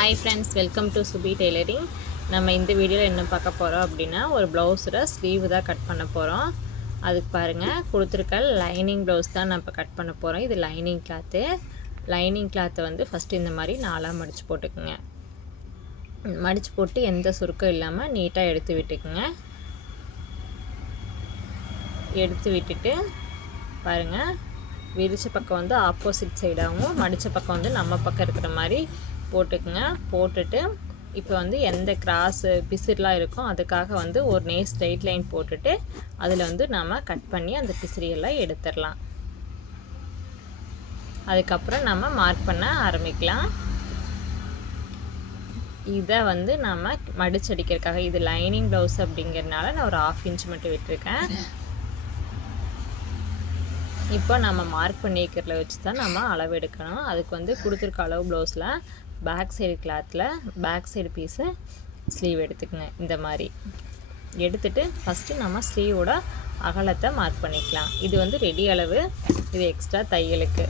Hi friends, welcome to Subi tailoring. நம்ம இந்த வீடியோவில் என்ன பார்க்க போகிறோம் அப்படின்னா, ஒரு ப்ளவுஸில் ஸ்லீவ் தான் கட் பண்ண போகிறோம். அதுக்கு பாருங்கள், கொடுத்துருக்க லைனிங் ப்ளவுஸ் தான் நம்ம இப்போ கட் பண்ண போகிறோம். இது லைனிங் கிளாத்து. லைனிங் கிளாத்தை வந்து ஃபஸ்ட்டு இந்த மாதிரி 4ஆக மடித்து போட்டுக்குங்க. மடித்து போட்டு எந்த சுருக்கம் இல்லாமல் நீட்டாக எடுத்து விட்டுக்குங்க. எடுத்து விட்டுட்டு பாருங்கள், விரிச்ச பக்கம் வந்து ஆப்போசிட் சைடாகவும் மடித்த பக்கம் வந்து நம்ம பக்கம் இருக்கிற மாதிரி போட்டுக்குங்க. போட்டுட்டு இப்போ வந்து எந்த கிராஸு பிசிறுலாம் இருக்கோ அதுக்காக வந்து ஒரு ஸ்ட்ரெயிட் லைன் போட்டுட்டு அதில் வந்து நம்ம கட் பண்ணி அந்த பிசிறியெல்லாம் எடுத்துடலாம். அதுக்கப்புறம் நம்ம மார்க் பண்ண ஆரம்பிக்கலாம். இதை வந்து நம்ம மடிச்சடிக்கிறதுக்காக, இது லைனிங் ப்ளவுஸ் அப்படிங்கிறதுனால நான் ஒரு 1/2 இன்ச் மட்டும் விட்டுருக்கேன். இப்போ நம்ம மார்க் பண்ணிக்கிறத வச்சு தான் நம்ம அளவு எடுக்கணும். அதுக்கு வந்து கொடுத்துருக்க அளவு ப்ளவுஸில் பேக் சைடு கிளாத்தில் பேக் சைடு பீஸு ஸ்லீவ் எடுத்துக்கோங்க. இந்த மாதிரி எடுத்துகிட்டு ஃபஸ்ட்டு நம்ம ஸ்லீவோட அகலத்தை மார்க் பண்ணிக்கலாம். இது வந்து ரெடி அளவு, இது எக்ஸ்ட்ரா தையலுக்கு.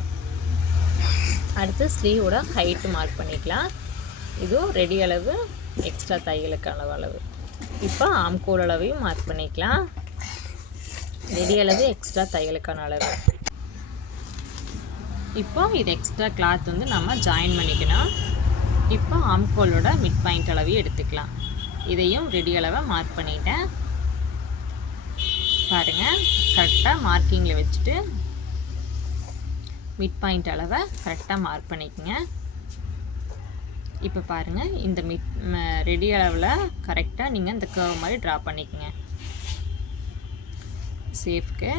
அடுத்து ஸ்லீவோட ஹைட்டு மார்க் பண்ணிக்கலாம். இதுவும் ரெடி அளவு, எக்ஸ்ட்ரா தையலுக்கான அளவு. இப்போ ஆம்கோல் அளவையும் மார்க் பண்ணிக்கலாம். ரெடி அளவு, எக்ஸ்ட்ரா தையலுக்கான அளவு. இப்போ இது எக்ஸ்ட்ரா கிளாத் வந்து நம்ம ஜாயின் பண்ணிக்கணும். இப்போ ஆம்கோலோட மிட் பாயிண்ட் அளவையும் எடுத்துக்கலாம். இதையும் ரெடி அளவை மார்க் பண்ணிட்டேன். பாருங்கள், கரெக்டாக மார்க்கிங்கில் வச்சுட்டு மிட் பாயிண்ட் அளவை கரெக்டாக மார்க் பண்ணிக்கோங்க. இப்போ பாருங்கள், இந்த ரெடி அளவில் கரெக்டாக நீங்கள் இந்த கர்வ் மாதிரி ட்ரா பண்ணிக்கோங்க. சேஃப்க்கு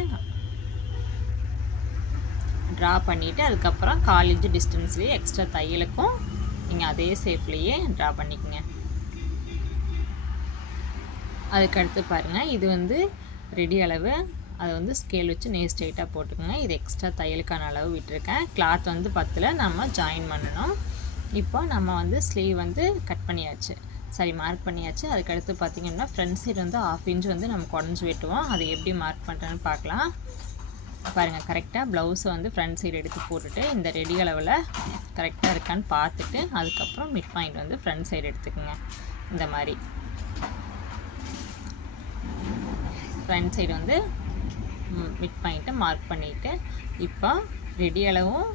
ட்ரா பண்ணிவிட்டு அதுக்கப்புறம் 1/4 இன்ச் டிஸ்டன்ஸ்லேயே எக்ஸ்ட்ரா தையலுக்கும் நீங்கள் அதே ஷேப்லேயே ட்ரா பண்ணிக்கோங்க. அதுக்கடுத்து பாருங்கள், இது வந்து ரெடி அளவு. அதை வந்து ஸ்கேல் வச்சு ஸ்ட்ரெயிட்டாக போட்டுக்கோங்க. இது எக்ஸ்ட்ரா தையலுக்கான அளவு விட்டுருக்கேன். கிளாத் வந்து 10ல் நம்ம ஜாயின் பண்ணணும். இப்போ நம்ம வந்து ஸ்லீவ் வந்து கட் பண்ணியாச்சு, மார்க் பண்ணியாச்சு. அதுக்கடுத்து பார்த்திங்கன்னா ஃப்ரண்ட் சைடு வந்து 1/2 இன்ச் வந்து நம்ம குறைஞ்சி வெட்டுவோம். அதை எப்படி மார்க் பண்ணுறேன்னு பார்க்கலாம். பாருங்கள், கரெக்டாக ப்ளவுஸை வந்து ஃப்ரண்ட் சைடு எடுத்து போட்டுட்டு இந்த ரெடி அளவில் கரெக்டாக இருக்கான்னு பார்த்துட்டு அதுக்கப்புறம் மிட் பாயிண்ட் வந்து ஃப்ரண்ட் சைடு எடுத்துக்கோங்க. இந்த மாதிரி ஃப்ரண்ட் சைடு வந்து மிட் பாயிண்ட்டை மார்க் பண்ணிவிட்டு இப்போ ரெடி அளவும்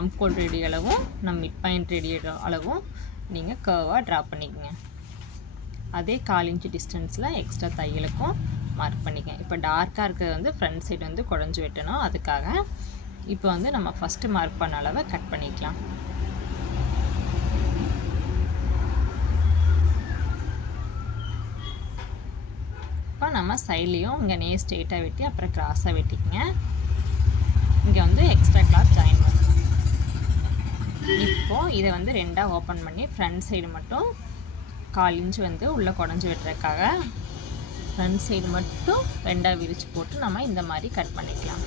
ஆம்கோல் ரெடி அளவும் நம்ம மிட் பாயிண்ட் ரெடி அளவும் நீங்கள் கர்வாக ட்ரா பண்ணிக்கோங்க. அதே 1/4 இன்ச் டிஸ்டன்ஸில் எக்ஸ்ட்ரா தையலுக்கும் மார்க் பண்ணிக்கங்க. இப்போ டார்க்காக இருக்கிறது வந்து ஃப்ரண்ட் சைடு வந்து குறைஞ்சி வெட்டணும். அதுக்காக இப்போ வந்து நம்ம ஃபஸ்ட்டு மார்க் பண்ண அளவை கட் பண்ணிக்கலாம். இப்போ நம்ம சைட்லேயும் இங்கே ஸ்ட்ரெயிட்டாக வெட்டி அப்புறம் கிராஸாக வெட்டிக்கங்க. இங்கே வந்து எக்ஸ்ட்ரா கிளாத் ஜாயின் பண்ணணும். இப்போது இதை வந்து 2ஆக ஓப்பன் பண்ணி ஃப்ரண்ட் சைடு மட்டும் 1/4 இன்ச் வந்து உள்ளே குறைஞ்சி வெட்டுறதுக்காக ஃப்ரண்ட் சைடு மட்டும் 2ஆக விரித்து போட்டு நம்ம இந்த மாதிரி கட் பண்ணிக்கலாம்.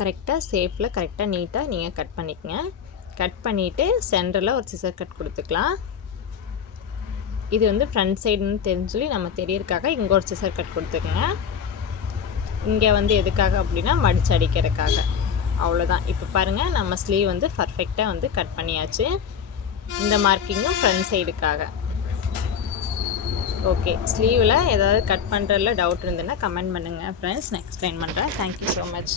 கரெக்டாக ஷேப்பில் கரெக்டாக நீட்டாக நீங்கள் கட் பண்ணிக்கங்க. கட் பண்ணிவிட்டு சென்டரில் ஒரு சிசர் கட் கொடுத்துக்கலாம். இது வந்து ஃப்ரண்ட் சைடுன்னு தெரிஞ்சு நம்ம தெரியறதுக்காக இங்கே ஒரு சிசர் கட் கொடுத்துக்கோங்க. இங்கே வந்து எதுக்காக அப்படின்னா மடிச்சு அடிக்கிறதுக்காக. அவ்வளோதான். இப்போ பாருங்கள், நம்ம ஸ்லீவ் வந்து பர்ஃபெக்டாக வந்து கட் பண்ணியாச்சு. இந்த மார்க்கிங்கும் ஃப்ரண்ட் சைடுக்காக. ஓகே, ஸ்லீவில் ஏதாவது கட் பண்ணுறதுல டவுட் இருந்ததுன்னா கமெண்ட் பண்ணுங்கள் ஃப்ரெண்ட்ஸ், நான் எக்ஸ்பிளைன் பண்ணுறேன். Thank you so much.